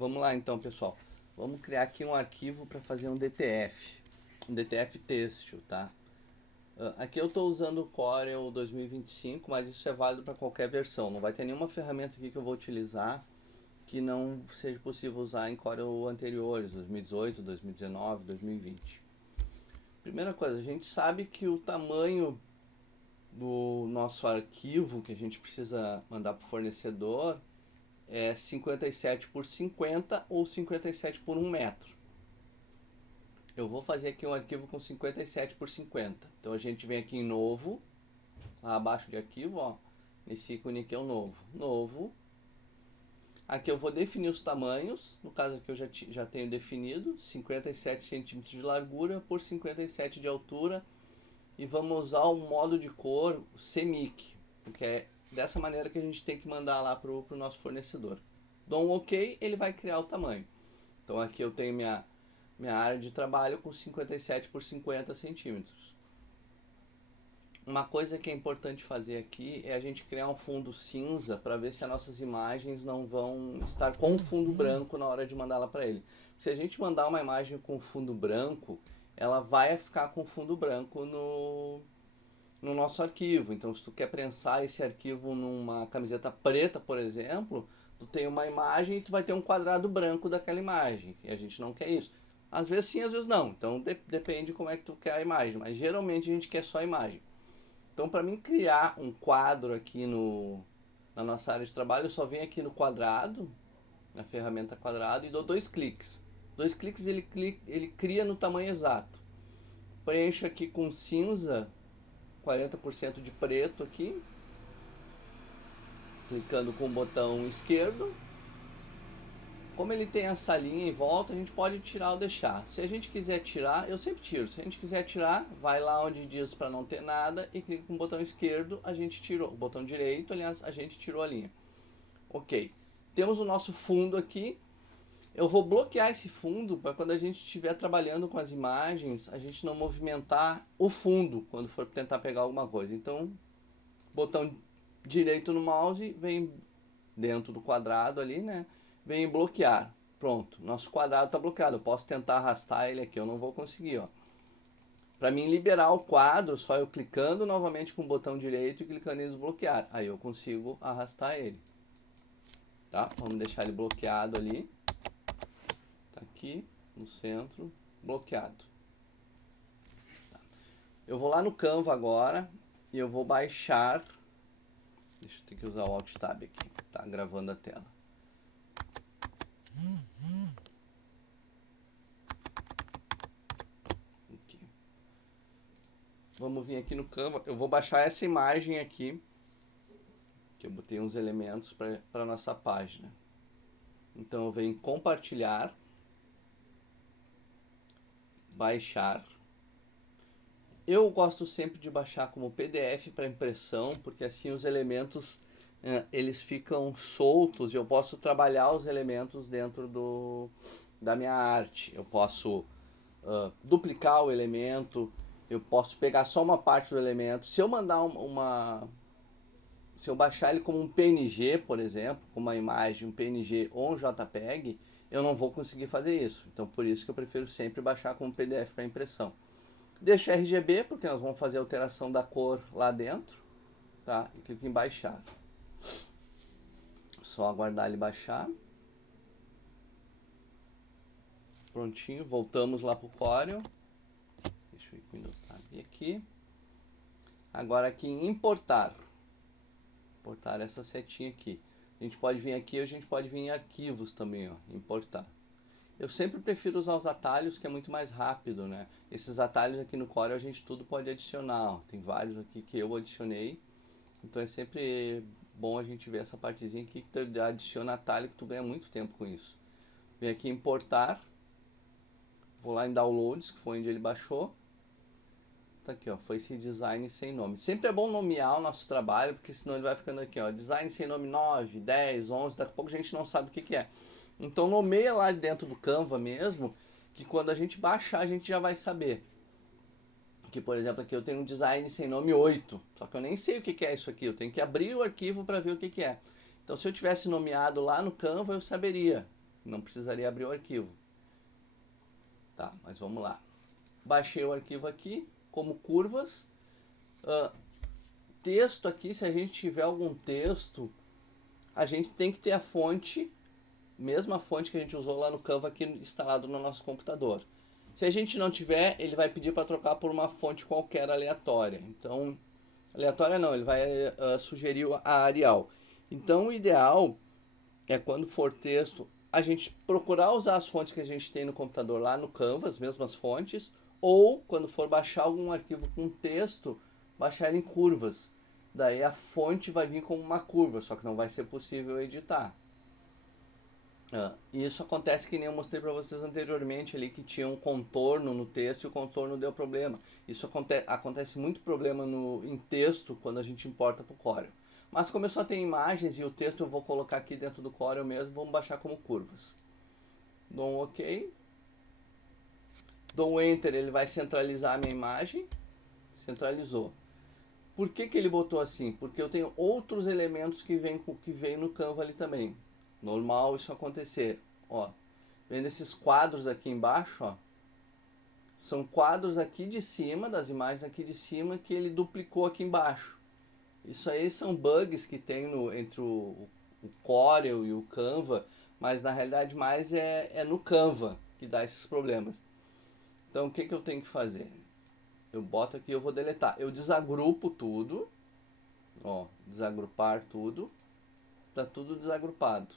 Vamos lá então, pessoal. Vamos criar aqui um arquivo para fazer um DTF têxtil, tá? Aqui eu estou usando o Corel 2025, mas isso é válido para qualquer versão. Não vai ter nenhuma ferramenta aqui que eu vou utilizar que não seja possível usar em Corel anteriores, 2018, 2019, 2020. Primeira coisa, a gente sabe que o tamanho do nosso arquivo que a gente precisa mandar para o fornecedor é 57 por 50 ou 57 por 1 metro. Eu vou fazer aqui um arquivo com 57 por 50. Então a gente vem aqui em novo, lá abaixo de arquivo, ó, esse ícone aqui é o novo. Aqui eu vou definir os tamanhos, no caso aqui eu já tenho definido, 57 centímetros de largura por 57 de altura. E vamos usar o modo de cor CMYK, porque é dessa maneira que a gente tem que mandar lá para o nosso fornecedor. Dou um OK, ele vai criar o tamanho. Então aqui eu tenho minha área de trabalho com 57 por 50 centímetros. Uma coisa que é importante fazer aqui é a gente criar um fundo cinza para ver se as nossas imagens não vão estar com fundo branco na hora de mandá-la para ele. Se a gente mandar uma imagem com fundo branco, ela vai ficar com fundo branco no nosso arquivo. Então, se tu quer prensar esse arquivo numa camiseta preta, por exemplo, tu tem uma imagem e tu vai ter um quadrado branco daquela imagem. E a gente não quer isso. Às vezes sim, às vezes não. Então, depende como é que tu quer a imagem. Mas geralmente a gente quer só a imagem. Então, para mim criar um quadro aqui na nossa área de trabalho, eu só venho aqui no quadrado, na ferramenta quadrado, e dou 2 cliques. 2 cliques ele cria no tamanho exato. Preencho aqui com cinza, 40% de preto aqui, clicando com o botão esquerdo. Como ele tem essa linha em volta, a gente pode tirar ou deixar. Se a gente quiser tirar, eu sempre tiro. Se a gente quiser tirar, vai lá onde diz para não ter nada e clica com o botão esquerdo, a gente tirou. O botão direito, aliás, a gente tirou a linha. Ok. Temos o nosso fundo aqui. Eu vou bloquear esse fundo para quando a gente estiver trabalhando com as imagens, a gente não movimentar o fundo quando for tentar pegar alguma coisa. Então, botão direito no mouse, vem dentro do quadrado ali, né? Vem em bloquear. Pronto, nosso quadrado está bloqueado. Eu posso tentar arrastar ele aqui, eu não vou conseguir, ó. Para mim liberar o quadro, só eu clicando novamente com o botão direito e clicando em desbloquear. Aí eu consigo arrastar ele. Tá? Vamos deixar ele bloqueado ali. Tá aqui no centro, bloqueado. Tá. Eu vou lá no Canva agora e eu vou baixar. Deixa eu ter que usar o Alt Tab aqui. Tá gravando a tela. Aqui. Vamos vir aqui no Canva. Eu vou baixar essa imagem aqui, que eu botei uns elementos para nossa página. Então eu venho em compartilhar, baixar. Eu gosto sempre de baixar como PDF para impressão, porque assim os elementos eles ficam soltos e eu posso trabalhar os elementos dentro da minha arte. Eu posso duplicar o elemento, eu posso pegar só uma parte do elemento. Se eu mandar se eu baixar ele como um PNG, por exemplo, com uma imagem, um PNG ou um JPEG, eu não vou conseguir fazer isso. Então por isso que eu prefiro sempre baixar como PDF para impressão. Deixo RGB, porque nós vamos fazer a alteração da cor lá dentro, tá? E clico em baixar. Só aguardar ele baixar. Prontinho, voltamos lá para o Corel. Deixa eu ir com o Windows Tab aqui. Agora aqui em importar. Importar essa setinha aqui. A gente pode vir aqui, a gente pode vir em arquivos também, ó, importar. Eu sempre prefiro usar os atalhos, que é muito mais rápido, né? Esses atalhos aqui no Corel a gente tudo pode adicionar, ó. Tem vários aqui que eu adicionei. Então é sempre bom a gente ver essa partezinha aqui que tu adiciona atalho, que tu ganha muito tempo com isso. Vem aqui em importar. Vou lá em downloads, que foi onde ele baixou. Tá aqui, ó, foi esse design sem nome. Sempre é bom nomear o nosso trabalho, porque senão ele vai ficando aqui, ó, design sem nome 9, 10, 11, daqui a pouco a gente não sabe o que é. Então nomeia lá dentro do Canva mesmo, que quando a gente baixar a gente já vai saber. Aqui, por exemplo, aqui eu tenho um design sem nome 8, só que eu nem sei o que é isso aqui, eu tenho que abrir o arquivo para ver o que é. Então se eu tivesse nomeado lá no Canva eu saberia. não precisaria abrir o arquivo. Tá, mas vamos lá. Baixei o arquivo aqui, como curvas. Texto aqui, se a gente tiver algum texto, a gente tem que ter a fonte, mesma fonte que a gente usou lá no Canva aqui instalado no nosso computador. Se a gente não tiver, ele vai pedir para trocar por uma fonte qualquer aleatória. Então, aleatória não, ele vai sugerir a Arial. Então, o ideal é quando for texto, a gente procurar usar as fontes que a gente tem no computador lá no Canva, as mesmas fontes, ou quando for baixar algum arquivo com texto, baixar ele em curvas. Daí a fonte vai vir como uma curva, só que não vai ser possível editar. Isso acontece que nem eu mostrei para vocês anteriormente ali, que tinha um contorno no texto e o contorno deu problema. Isso acontece muito problema em texto quando a gente importa para o Corel. Mas como eu só tenho imagens e o texto eu vou colocar aqui dentro do Corel mesmo, vamos baixar como curvas. Dou um OK. Dou um Enter, ele vai centralizar a minha imagem. Centralizou. Por que ele botou assim? Porque eu tenho outros elementos que vem no Canva ali também. Normal isso acontecer. Ó, vendo esses quadros aqui embaixo, ó, são quadros aqui de cima, das imagens aqui de cima, que ele duplicou aqui embaixo. Isso aí são bugs que tem entre o Corel e o Canva, mas na realidade mais é no Canva que dá esses problemas. Então o que eu tenho que fazer? Eu boto aqui, eu vou deletar. Eu desagrupo tudo, ó, desagrupar tudo, tá tudo desagrupado.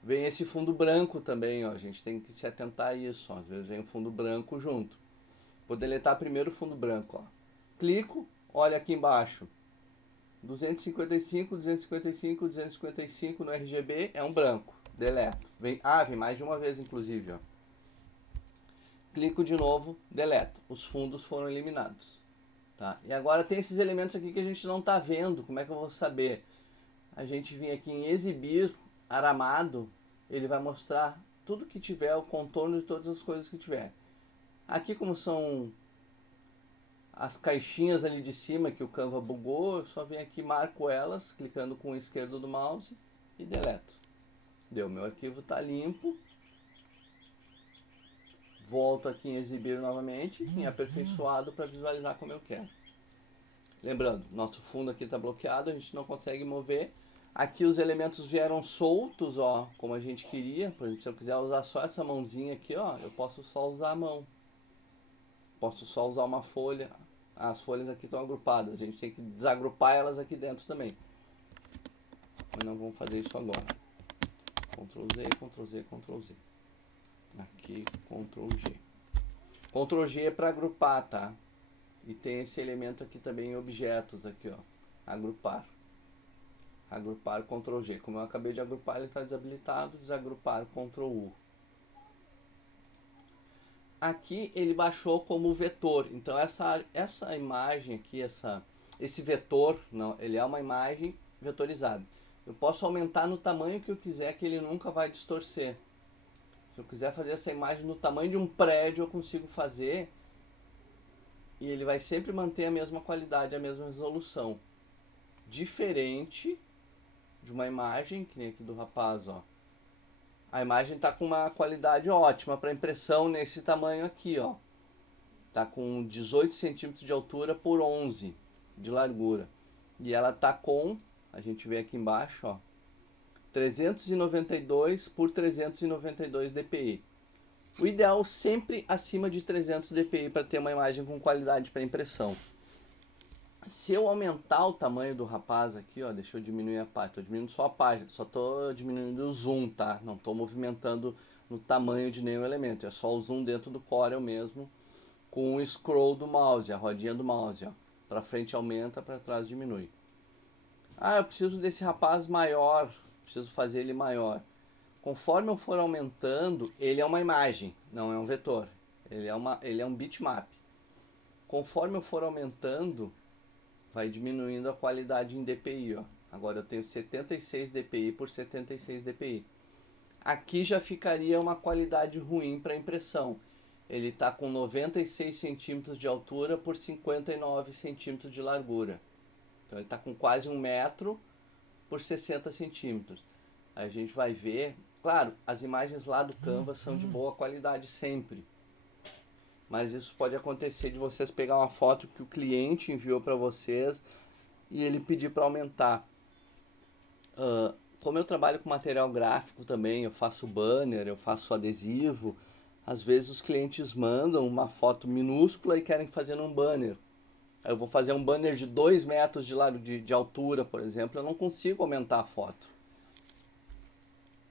Vem esse fundo branco também, ó, a gente tem que se atentar a isso, ó, às vezes vem um fundo branco junto. Vou deletar primeiro o fundo branco, ó. Clico, olha aqui embaixo, 255, 255, 255 no RGB é um branco, deleto. Vem mais de uma vez inclusive, ó. Clico de novo, deleto. Os fundos foram eliminados. Tá? E agora tem esses elementos aqui que a gente não está vendo. Como é que eu vou saber? A gente vem aqui em exibir aramado, ele vai mostrar tudo que tiver, o contorno de todas as coisas que tiver. Aqui como são as caixinhas ali de cima que o Canva bugou, eu só venho aqui, marco elas, clicando com o esquerdo do mouse e deleto. Deu, meu arquivo está limpo. Volto aqui em exibir novamente, em aperfeiçoado para visualizar como eu quero. Lembrando, nosso fundo aqui está bloqueado, a gente não consegue mover. Aqui os elementos vieram soltos, ó, como a gente queria. Por exemplo, se eu quiser usar só essa mãozinha aqui, ó, eu posso só usar a mão. Posso só usar uma folha. As folhas aqui estão agrupadas, a gente tem que desagrupar elas aqui dentro também. Mas não vamos fazer isso agora. Ctrl Z, Ctrl Z, Ctrl Z. Aqui, Ctrl G. Ctrl G é para agrupar, tá? E tem esse elemento aqui também em objetos, aqui, ó. Agrupar. Agrupar, Ctrl G. Como eu acabei de agrupar, ele está desabilitado. Desagrupar, Ctrl U. Aqui ele baixou como vetor. Então essa imagem aqui, esse vetor, não, ele é uma imagem vetorizada. Eu posso aumentar no tamanho que eu quiser, que ele nunca vai distorcer. Se eu quiser fazer essa imagem no tamanho de um prédio, eu consigo fazer. E ele vai sempre manter a mesma qualidade, a mesma resolução. Diferente de uma imagem, que nem aqui do rapaz, ó. A imagem está com uma qualidade ótima para impressão nesse tamanho aqui, ó. Tá com 18 centímetros de altura por 11 de largura. E ela tá com, a gente vê aqui embaixo, ó, 392 por 392 dpi. O ideal sempre acima de 300 dpi para ter uma imagem com qualidade para impressão. Se eu aumentar o tamanho do rapaz aqui, ó, deixa eu diminuir a página, estou diminuindo só a página, só estou diminuindo o zoom, tá? Não estou movimentando no tamanho de nenhum elemento, é só o zoom dentro do Corel mesmo, com o scroll do mouse, a rodinha do mouse, ó. Para frente aumenta, para trás diminui. Ah, eu preciso desse rapaz maior, preciso fazer ele maior. Conforme eu for aumentando, ele é uma imagem, não é um vetor. Ele é um bitmap. Conforme eu for aumentando, vai diminuindo a qualidade em dpi, ó. Agora eu tenho 76 dpi por 76 dpi. Aqui já ficaria uma qualidade ruim para impressão. Ele está com 96 centímetros de altura por 59 centímetros de largura. Então ele está com quase 1 metro por 60 centímetros. A gente vai ver, Claro, as imagens lá do Canva são de boa qualidade sempre. Mas isso pode acontecer de vocês pegar uma foto que o cliente enviou para vocês e ele pedir para aumentar. Como eu trabalho com material gráfico também, eu faço banner, eu faço adesivo, às vezes os clientes mandam uma foto minúscula e querem fazer num banner. Aí eu vou fazer um banner de 2 metros de lado de altura, por exemplo, eu não consigo aumentar a foto.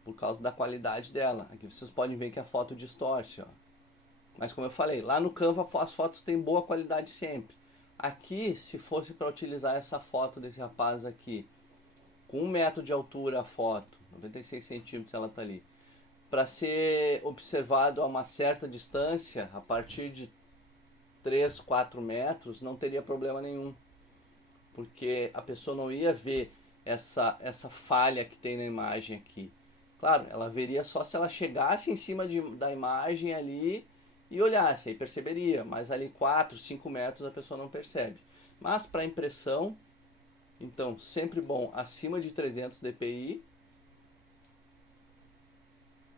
Por causa da qualidade dela. Aqui vocês podem ver que a foto distorce, ó. Mas como eu falei, lá no Canva as fotos têm boa qualidade sempre. Aqui, se fosse para utilizar essa foto desse rapaz aqui, com 1 metro de altura a foto, 96 centímetros ela tá ali, para ser observado a uma certa distância, a partir de 3, 4 metros, não teria problema nenhum. Porque a pessoa não ia ver essa falha que tem na imagem aqui. Claro, ela veria só se ela chegasse em cima da imagem ali e olhasse, aí perceberia, mas ali 4, 5 metros a pessoa não percebe. Mas para impressão, então sempre bom acima de 300 dpi,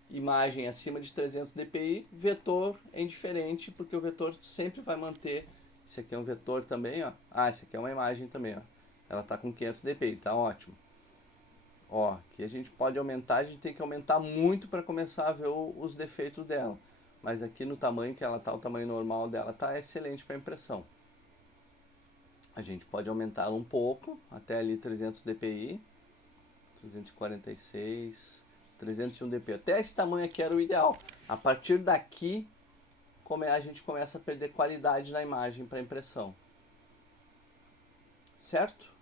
imagem acima de 300 dpi, vetor é indiferente, porque o vetor sempre vai manter. Esse aqui é um vetor também, ó. Ah, esse aqui é uma imagem também, ó. Ela tá com 500 dpi, tá ótimo. Ó, aqui a gente pode aumentar, a gente tem que aumentar muito para começar a ver os defeitos dela. Mas aqui no tamanho que ela tá, o tamanho normal dela tá excelente para impressão. A gente pode aumentar um pouco, até ali 300 dpi, 346, 301 dpi. Até esse tamanho aqui era o ideal. A partir daqui, a gente começa a perder qualidade na imagem para impressão. Certo?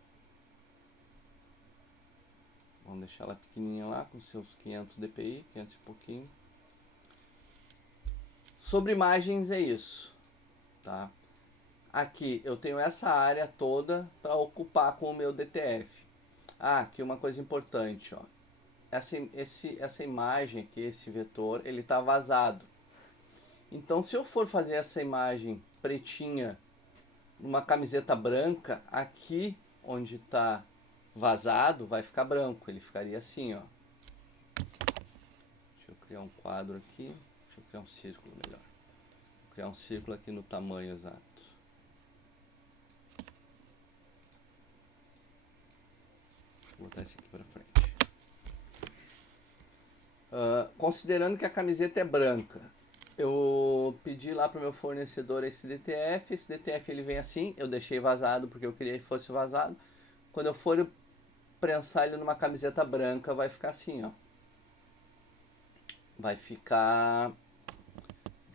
Vamos deixar ela pequenininha lá, com seus 500 dpi, 500 e pouquinho. Sobre imagens é isso, tá? Aqui eu tenho essa área toda para ocupar com o meu DTF. Ah, aqui uma coisa importante, ó. Essa imagem aqui, esse vetor, ele tá vazado. Então, se eu for fazer essa imagem pretinha numa camiseta branca, aqui onde tá vazado vai ficar branco, ele ficaria assim, ó. Deixa eu criar um quadro aqui, deixa eu criar um círculo melhor. Vou criar um círculo aqui no tamanho exato. Vou botar esse aqui para frente. Considerando que a camiseta é branca, eu pedi lá para o meu fornecedor esse DTF ele vem assim, eu deixei vazado porque eu queria que fosse vazado. Quando eu for prensar ele numa camiseta branca, vai ficar assim, ó. Vai ficar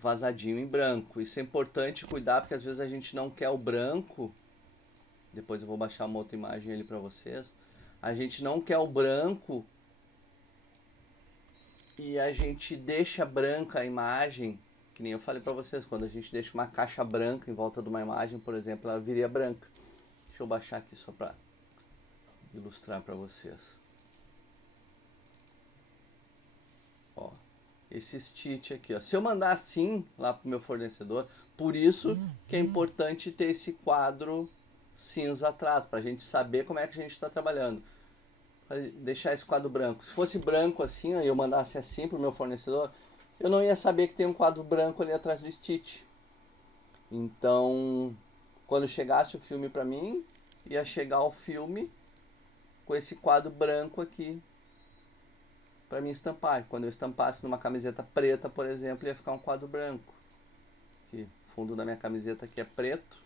vazadinho em branco. Isso é importante cuidar, porque às vezes a gente não quer o branco. Depois eu vou baixar uma outra imagem ali para vocês. A gente não quer o branco e a gente deixa branca a imagem, que nem eu falei para vocês, quando a gente deixa uma caixa branca em volta de uma imagem, por exemplo, ela viria branca. Deixa eu baixar aqui só para ilustrar para vocês. Ó, esse stitch aqui, ó. Se eu mandar assim lá pro meu fornecedor, por isso que é importante ter esse quadro cinza atrás, para a gente saber como é que a gente está trabalhando. Deixar esse quadro branco. Se fosse branco assim, ó, e eu mandasse assim pro meu fornecedor, eu não ia saber que tem um quadro branco ali atrás do stitch. Então, quando chegasse o filme para mim, ia chegar o filme com esse quadro branco aqui para mim estampar. Quando eu estampasse numa camiseta preta, por exemplo, ia ficar um quadro branco. Aqui, o fundo da minha camiseta aqui é preto.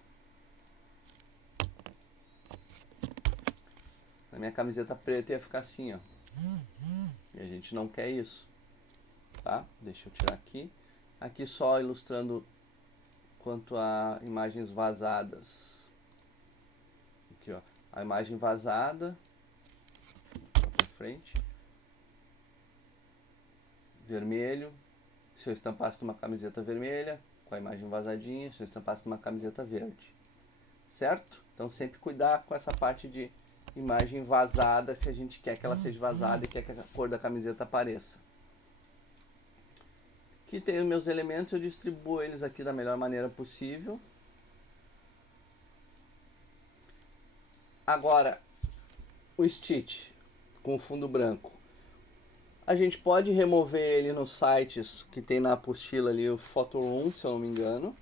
Na minha camiseta preta ia ficar assim, ó. E a gente não quer isso, tá? Deixa eu tirar aqui. Aqui só ilustrando quanto a imagens vazadas. Aqui, ó. A imagem vazada. Pra frente. Vermelho. Se eu estampasse numa camiseta vermelha, com a imagem vazadinha. Se eu estampasse numa camiseta verde. Certo? Então sempre cuidar com essa parte de imagem vazada, se a gente quer que ela seja vazada e quer que a cor da camiseta apareça. Aqui tem os meus elementos, eu distribuo eles aqui da melhor maneira possível. Agora, o stitch com o fundo branco. A gente pode remover ele nos sites que tem na apostila ali, o Photoroom, se eu não me engano.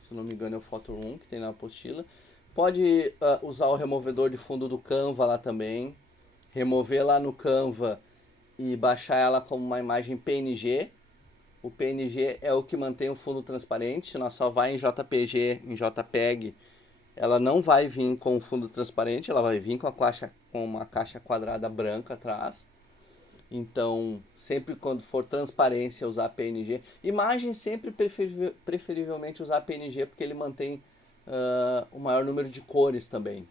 Se eu não me engano é o Photoroom que tem na apostila. Pode usar o removedor de fundo do Canva lá também. Remover lá no Canva e baixar ela como uma imagem PNG. O PNG é o que mantém o fundo transparente. Se nós só vai em JPG, em JPEG, ela não vai vir com o fundo transparente, ela vai vir com uma caixa quadrada branca atrás. Então, sempre quando for transparência, usar PNG. Imagem sempre preferivelmente usar PNG, porque ele mantém o maior número de cores também.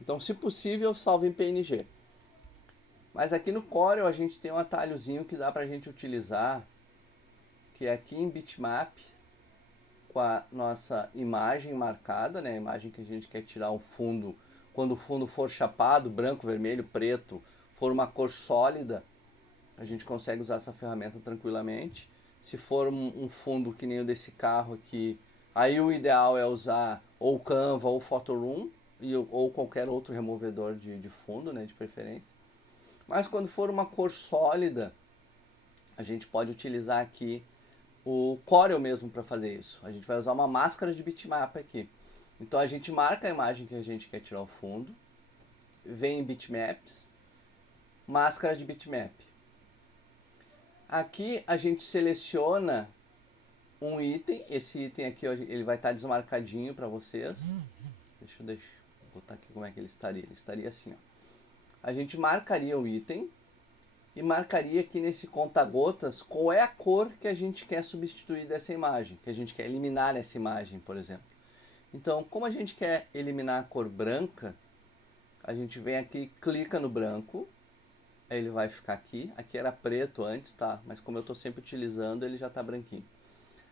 Então, se possível, salve em PNG. Mas aqui no Corel a gente tem um atalhozinho que dá pra gente utilizar, que é aqui em Bitmap, com a nossa imagem marcada, né? A imagem que a gente quer tirar o fundo. Quando o fundo for chapado, branco, vermelho, preto, for uma cor sólida, a gente consegue usar essa ferramenta tranquilamente. Se for um fundo que nem o desse carro aqui, aí o ideal é usar ou Canva ou Photoroom, ou qualquer outro removedor de fundo, né, de preferência. Mas quando for uma cor sólida, a gente pode utilizar aqui o Corel mesmo para fazer isso. A gente vai usar uma máscara de bitmap aqui. Então a gente marca a imagem que a gente quer tirar o fundo, vem em Bitmaps, máscara de bitmap. Aqui a gente seleciona um item, esse item aqui ele vai estar desmarcadinho para vocês. Deixa eu botar aqui como é que ele estaria. Ele estaria assim, ó. A gente marcaria o item e marcaria aqui nesse conta-gotas qual é a cor que a gente quer substituir dessa imagem, que a gente quer eliminar essa imagem, por exemplo. Então, como a gente quer eliminar a cor branca, a gente vem aqui, clica no branco, aí ele vai ficar aqui. Aqui era preto antes, tá? Mas como eu estou sempre utilizando, ele já está branquinho.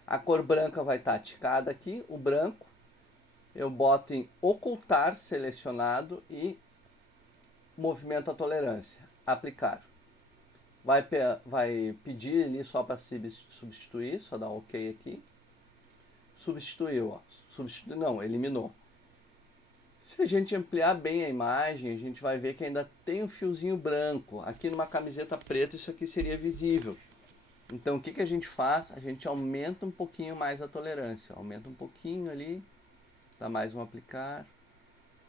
A cor branca vai estar ticada aqui, o branco. Eu boto em ocultar selecionado e movimento a tolerância, aplicar. Vai pedir ali só para substituir, só dá um OK aqui. Substituiu, ó. Não, eliminou. Se a gente ampliar bem a imagem, a gente vai ver que ainda tem um fiozinho branco. Aqui numa camiseta preta isso aqui seria visível. Então o que a gente faz? A gente aumenta um pouquinho mais a tolerância. Aumenta um pouquinho ali, dá mais um aplicar.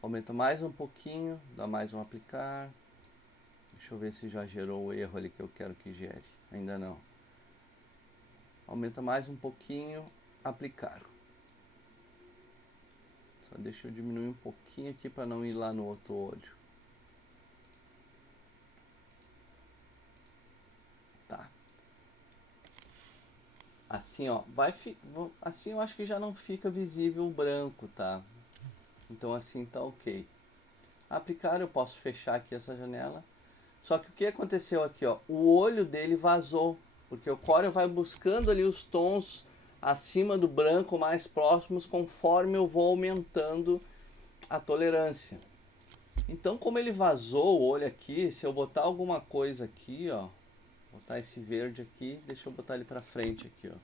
Aumenta mais um pouquinho, dá mais um aplicar. Deixa eu ver se já gerou o erro ali que eu quero que gere. Ainda não. Aumenta mais um pouquinho, aplicar. Só deixa eu diminuir um pouquinho aqui para não ir lá no outro olho. Tá. Assim, ó, assim eu acho que já não fica visível o branco, tá? Então assim tá OK. Aplicar, eu posso fechar aqui essa janela. Só que o que aconteceu aqui, ó? O olho dele vazou, porque o Corel vai buscando ali os tons acima do branco mais próximos conforme eu vou aumentando a tolerância. Então, como ele vazou o olho aqui, se eu botar alguma coisa aqui, ó, botar esse verde aqui, deixa eu botar ele para frente aqui, ó.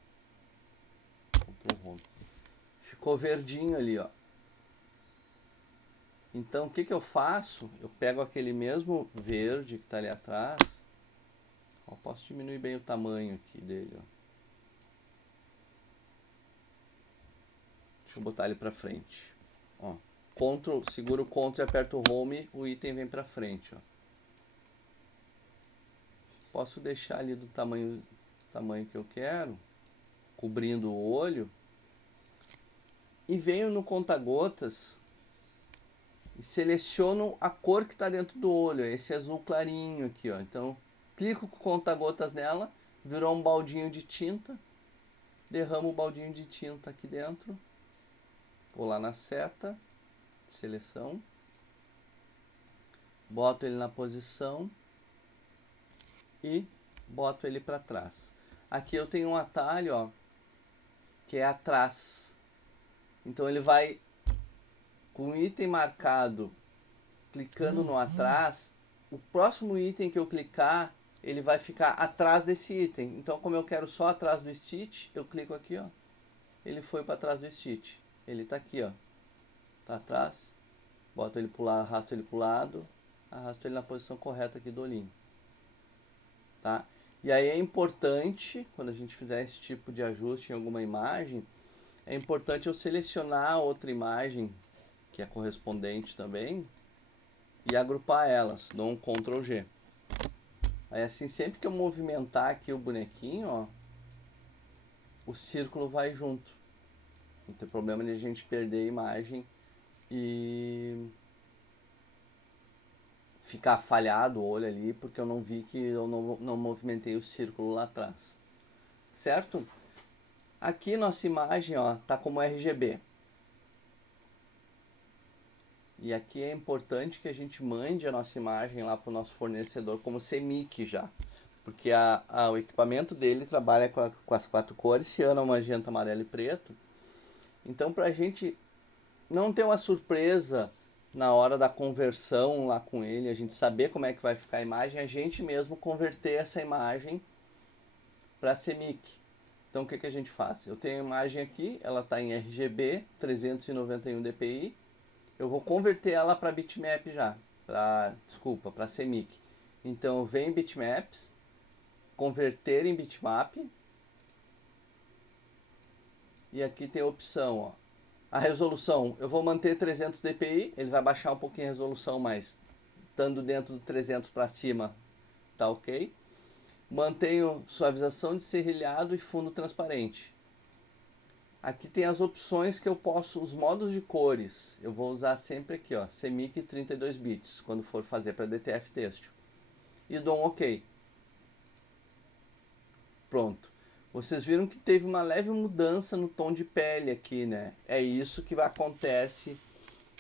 Ficou verdinho ali, ó. Então, o que eu faço? Eu pego aquele mesmo verde que está ali atrás. Ó, posso diminuir bem o tamanho aqui dele, ó. Deixa eu botar ele para frente. Ó, seguro o Ctrl e aperto o Home, o item vem para frente, ó. Posso deixar ali do tamanho que eu quero, cobrindo o olho. E venho no conta-gotas e seleciono a cor que está dentro do olho, esse azul clarinho aqui, ó. Então, clico com o conta-gotas nela, virou um baldinho de tinta, derramo o baldinho de tinta aqui dentro, vou lá na seta, seleção, boto ele na posição e boto ele para trás. Aqui eu tenho um atalho, ó, que é atrás. Então ele vai com o item marcado, clicando no atrás, o próximo item que eu clicar, ele vai ficar atrás desse item. Então, como eu quero só atrás do Stitch, eu clico aqui, ó. Ele foi para trás do Stitch. Ele está aqui, ó. Tá atrás. Boto ele pro lado, arrasto ele pro lado, arrasto ele na posição correta aqui do olhinho. tá? E aí é importante, quando a gente fizer esse tipo de ajuste em alguma imagem, é importante eu selecionar outra imagem, que é correspondente também, e agrupar elas. Dou um Ctrl G. Aí assim, sempre que eu movimentar aqui o bonequinho, ó, o círculo vai junto. Não tem problema de a gente perder a imagem e ficar falhado o olho ali, porque eu não vi que eu não movimentei o círculo lá atrás. Certo? Aqui nossa imagem, ó, tá como RGB. E aqui é importante que a gente mande a nossa imagem lá para o nosso fornecedor como CMYK já. Porque o equipamento dele trabalha com as 4 cores, ciano, magenta, amarelo e preto. Então, para a gente não ter uma surpresa na hora da conversão lá com ele, a gente saber como é que vai ficar a imagem, a gente mesmo converter essa imagem para CMYK. Então, o que a gente faz? Eu tenho a imagem aqui, ela está em RGB, 391 dpi. Eu vou converter ela para bitmap já, para CMYK. Então eu venho em bitmaps, converter em bitmap, e aqui tem a opção, ó, a resolução. Eu vou manter 300 dpi, ele vai baixar um pouquinho a resolução, mas estando dentro do 300 para cima, tá ok. Mantenho suavização de serrilhado e fundo transparente. Aqui tem as opções que eu posso, os modos de cores. Eu vou usar sempre aqui, ó, CMYK 32 bits, quando for fazer para DTF Têxtil. E dou um OK. Pronto. Vocês viram que teve uma leve mudança no tom de pele aqui, né? É isso que acontece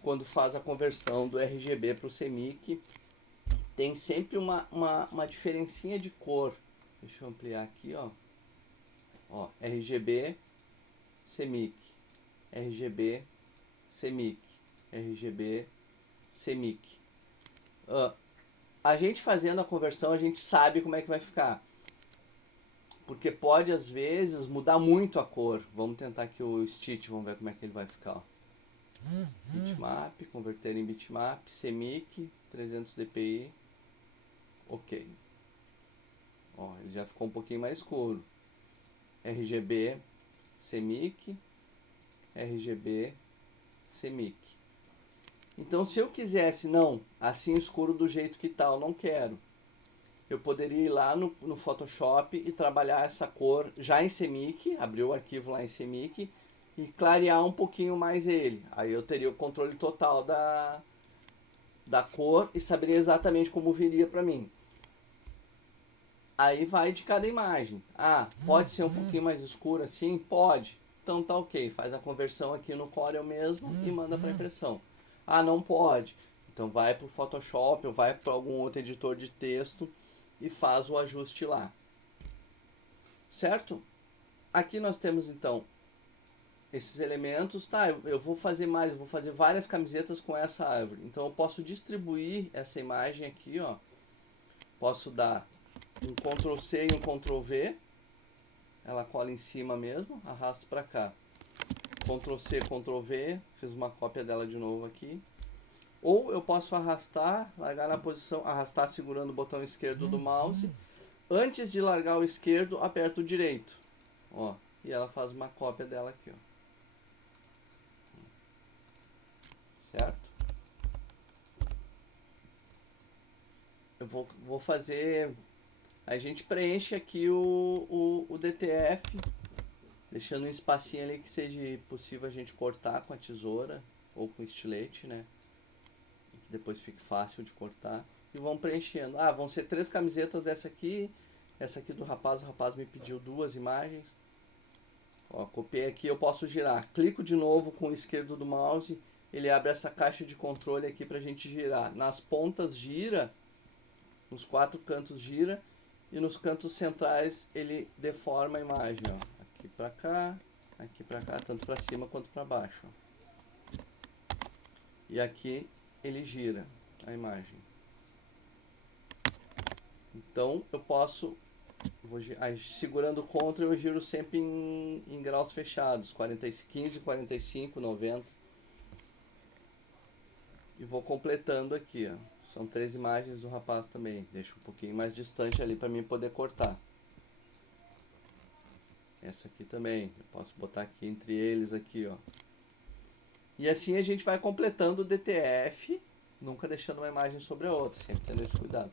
quando faz a conversão do RGB para o CMYK. Tem sempre uma diferencinha de cor. Deixa eu ampliar aqui, ó. Ó, RGB, CMYK, RGB, CMYK, RGB, CMYK. A gente fazendo a conversão, a gente sabe como é que vai ficar. Porque pode, às vezes, mudar muito a cor. Vamos tentar aqui o Stitch, vamos ver como é que ele vai ficar. Ó. Bitmap, converter em bitmap, CMYK, 300 dpi. Ok. Ó, ele já ficou um pouquinho mais escuro. RGB, CMYK, RGB, CMYK. Então, se eu quisesse, não, assim escuro do jeito que tá, eu não quero. Eu poderia ir lá no Photoshop e trabalhar essa cor já em CMYK, abrir o arquivo lá em CMYK e clarear um pouquinho mais ele. Aí eu teria o controle total da cor e saberia exatamente como viria para mim. Aí vai de cada imagem. Ah, pode ser um pouquinho mais escuro assim? Pode. Então tá ok, faz a conversão aqui no Corel mesmo e manda para impressão. Ah, não pode. Então vai para o Photoshop ou vai para algum outro editor de texto e faz o ajuste lá. Certo? Aqui nós temos então esses elementos. Tá, eu vou fazer mais, eu vou fazer várias camisetas com essa árvore. Então eu posso distribuir essa imagem aqui, ó. Posso dar um Ctrl C e um Ctrl V. Ela cola em cima mesmo, arrasto para cá. Ctrl C, Ctrl V, fiz uma cópia dela de novo aqui. Ou eu posso arrastar, largar na posição, arrastar segurando o botão esquerdo do mouse. Antes de largar o esquerdo, aperto o direito. Ó, e ela faz uma cópia dela aqui, ó. Certo? Eu vou fazer... A gente preenche aqui o DTF, deixando um espacinho ali que seja possível a gente cortar com a tesoura ou com estilete, né? E que depois fique fácil de cortar. E vamos preenchendo. Ah, vão ser 3 camisetas dessa aqui. Essa aqui do rapaz, o rapaz me pediu 2 imagens. Ó, copiei aqui, eu posso girar. Clico de novo com o esquerdo do mouse, ele abre essa caixa de controle aqui pra gente girar. Nas pontas gira, nos 4 cantos gira, e nos cantos centrais ele deforma a imagem, ó. Aqui pra cá, tanto pra cima quanto pra baixo, ó. E aqui ele gira a imagem. Então eu posso, segurando o Ctrl, eu giro sempre em graus fechados, 15, 45, 90. E vou completando aqui, ó. São 3 imagens do rapaz também. Deixa um pouquinho mais distante ali para mim poder cortar. Essa aqui também. Eu posso botar aqui entre eles aqui, ó. E assim a gente vai completando o DTF, nunca deixando uma imagem sobre a outra, sempre tendo esse cuidado.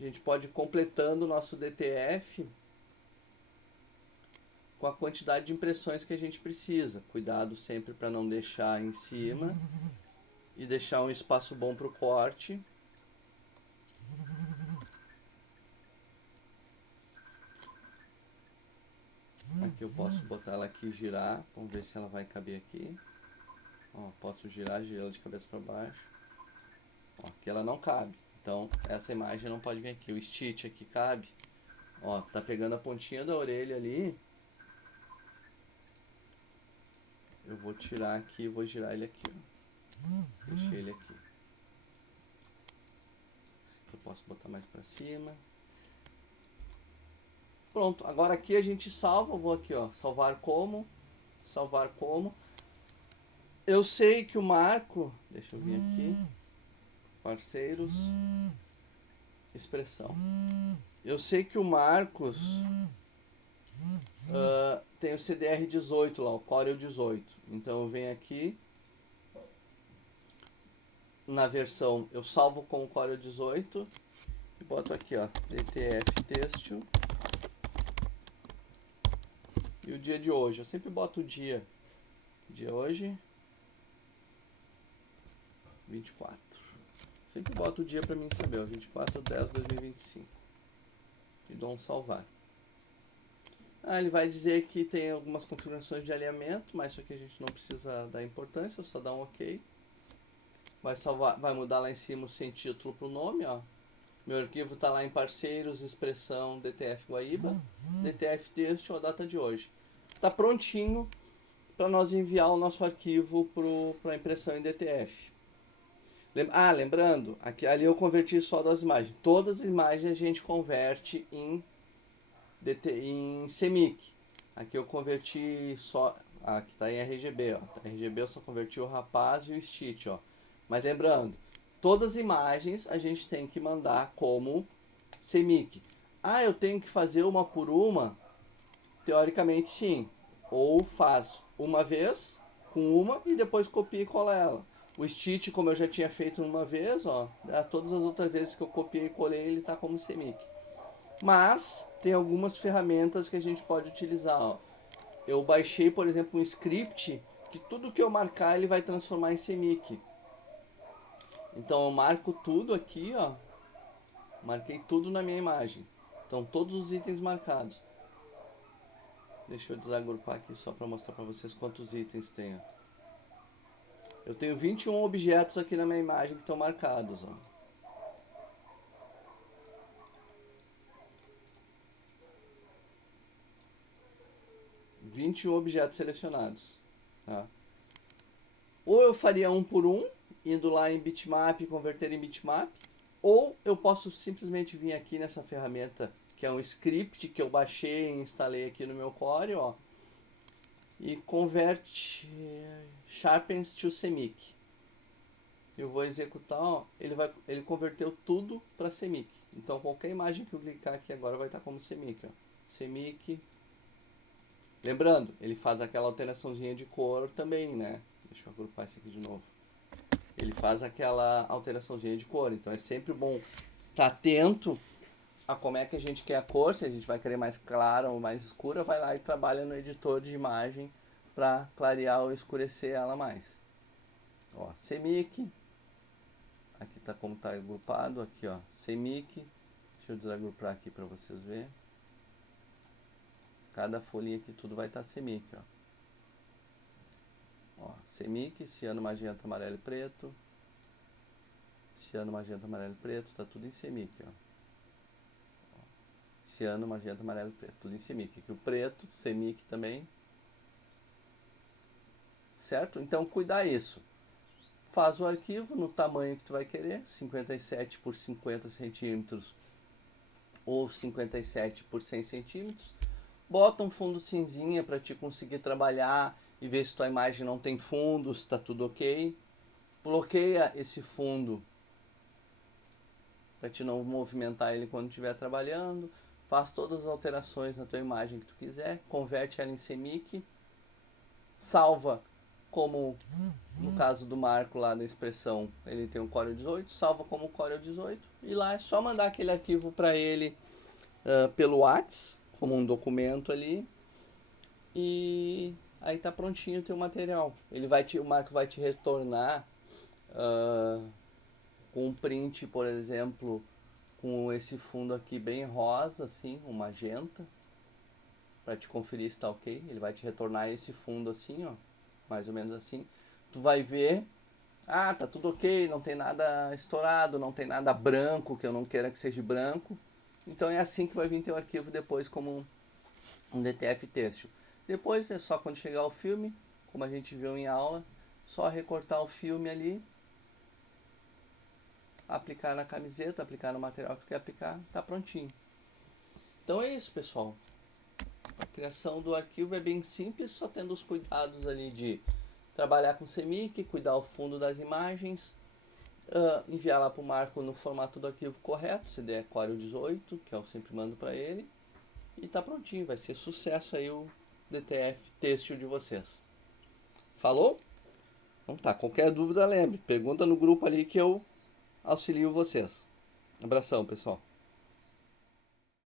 A gente pode ir completando o nosso DTF com a quantidade de impressões que a gente precisa. Cuidado sempre para não deixar em cima e deixar um espaço bom para o corte. Aqui eu posso botar ela aqui e girar. Vamos ver se ela vai caber aqui. Ó, posso girar ela de cabeça para baixo. Ó, aqui ela não cabe. Então essa imagem não pode vir aqui. O Stitch aqui cabe. Ó, tá pegando a pontinha da orelha ali. Eu vou tirar aqui e vou girar ele aqui. Ó. Deixei ele aqui. Esse aqui eu posso botar mais para cima. Pronto, agora aqui a gente salva. Eu vou aqui, ó, salvar como. Salvar como. Eu sei que o Marco, deixa eu vir aqui, parceiros, expressão. Eu sei que o Marcos tem o CDR18 lá, o Corel 18. Então eu venho aqui, na versão, eu salvo com o Corel 18 e boto aqui, ó, DTF Têxtil. E o dia de hoje, eu sempre boto o dia de hoje. 24. Sempre boto o dia para mim saber, ó, 24/10/2025. E dou um salvar. Ele vai dizer que tem algumas configurações de alinhamento, mas isso aqui a gente não precisa dar importância, só dá um OK. Vai salvar, vai mudar lá em cima o sem título para o nome, ó. Meu arquivo está lá em parceiros, expressão DTF Guaíba, DTF Texto, a data de hoje. Tá prontinho para nós enviar o nosso arquivo para impressão em DTF. Lembrando, ali eu converti só das imagens. Todas as imagens a gente converte em CMYK. Aqui eu converti só. Aqui está em RGB, ó. Tá em RGB eu só converti o rapaz e o Stitch, ó. Mas lembrando, todas as imagens a gente tem que mandar como CMYK. Eu tenho que fazer uma por uma? Teoricamente sim. Ou faço uma vez com uma e depois copio e colo ela. O Stitch, como eu já tinha feito uma vez, ó, todas as outras vezes que eu copiei e colei, ele tá como CMYK. Mas tem algumas ferramentas que a gente pode utilizar, ó. Eu baixei, por exemplo, um script que tudo que eu marcar ele vai transformar em CMYK. Então eu marco tudo aqui, ó. Marquei tudo na minha imagem. Então todos os itens marcados. Deixa eu desagrupar aqui só para mostrar para vocês quantos itens tem, ó. Eu tenho 21 objetos aqui na minha imagem que estão marcados, ó. Objetos selecionados, tá? Ou eu faria um por um, indo lá em bitmap e converter em bitmap, ou eu posso simplesmente vir aqui nessa ferramenta que é um script que eu baixei e instalei aqui no meu Core, ó, e convert sharpens to CMYK. Eu vou executar, ó, ele converteu tudo para CMYK. Então qualquer imagem que eu clicar aqui agora vai estar como CMYK, ó. CMYK. Lembrando, ele faz aquela alteraçãozinha de cor também, né? Deixa eu agrupar isso aqui de novo. Ele faz aquela alteraçãozinha de cor, então é sempre bom estar atento a como é que a gente quer a cor. Se a gente vai querer mais clara ou mais escura, vai lá e trabalha no editor de imagem para clarear ou escurecer ela mais. Ó, CMYK. Aqui tá como tá agrupado, aqui ó, CMYK. Deixa eu desagrupar aqui para vocês verem. Cada folhinha aqui tudo vai estar CMYK, ó. Ó, CMYK, ciano, magenta, amarelo e preto. Ciano, magenta, amarelo e preto, tá tudo em CMYK, ó. Ciano, magenta, amarelo e preto, tudo em CMYK. Aqui o preto, CMYK também. Certo? Então cuidar isso. Faz o arquivo no tamanho que tu vai querer, 57 por 50 centímetros ou 57 por 100 centímetros. Bota um fundo cinzinha para te conseguir trabalhar e ver se tua imagem não tem fundo, se está tudo ok. Bloqueia esse fundo para te não movimentar ele quando estiver trabalhando. Faz todas as alterações na tua imagem que tu quiser, converte ela em CMYK, salva como no caso do Marco lá da expressão, ele tem um Corel 18, salva como Corel 18 e lá é só mandar aquele arquivo para ele pelo WhatsApp, como um documento ali, e aí tá prontinho o teu material. O Marco vai te retornar com um print, por exemplo, com esse fundo aqui bem rosa, assim, um magenta, para te conferir se tá ok. Ele vai te retornar esse fundo assim, ó, mais ou menos assim. Tu vai ver, tá tudo ok, não tem nada estourado, não tem nada branco, que eu não queira que seja branco. Então é assim que vai vir teu arquivo depois como um DTF texto. Depois é só quando chegar o filme, como a gente viu em aula, só recortar o filme ali, aplicar na camiseta, aplicar no material que tu quer aplicar, tá prontinho. Então é isso, pessoal. A criação do arquivo é bem simples, só tendo os cuidados ali de trabalhar com CMYK, cuidar o fundo das imagens, enviar lá para o Marco no formato do arquivo correto, se der Corel 18, que eu sempre mando para ele, e tá prontinho, vai ser sucesso aí o DTF têxtil de vocês. Falou? Então tá, qualquer dúvida lembre, pergunta no grupo ali que eu auxilio vocês. Abração, pessoal.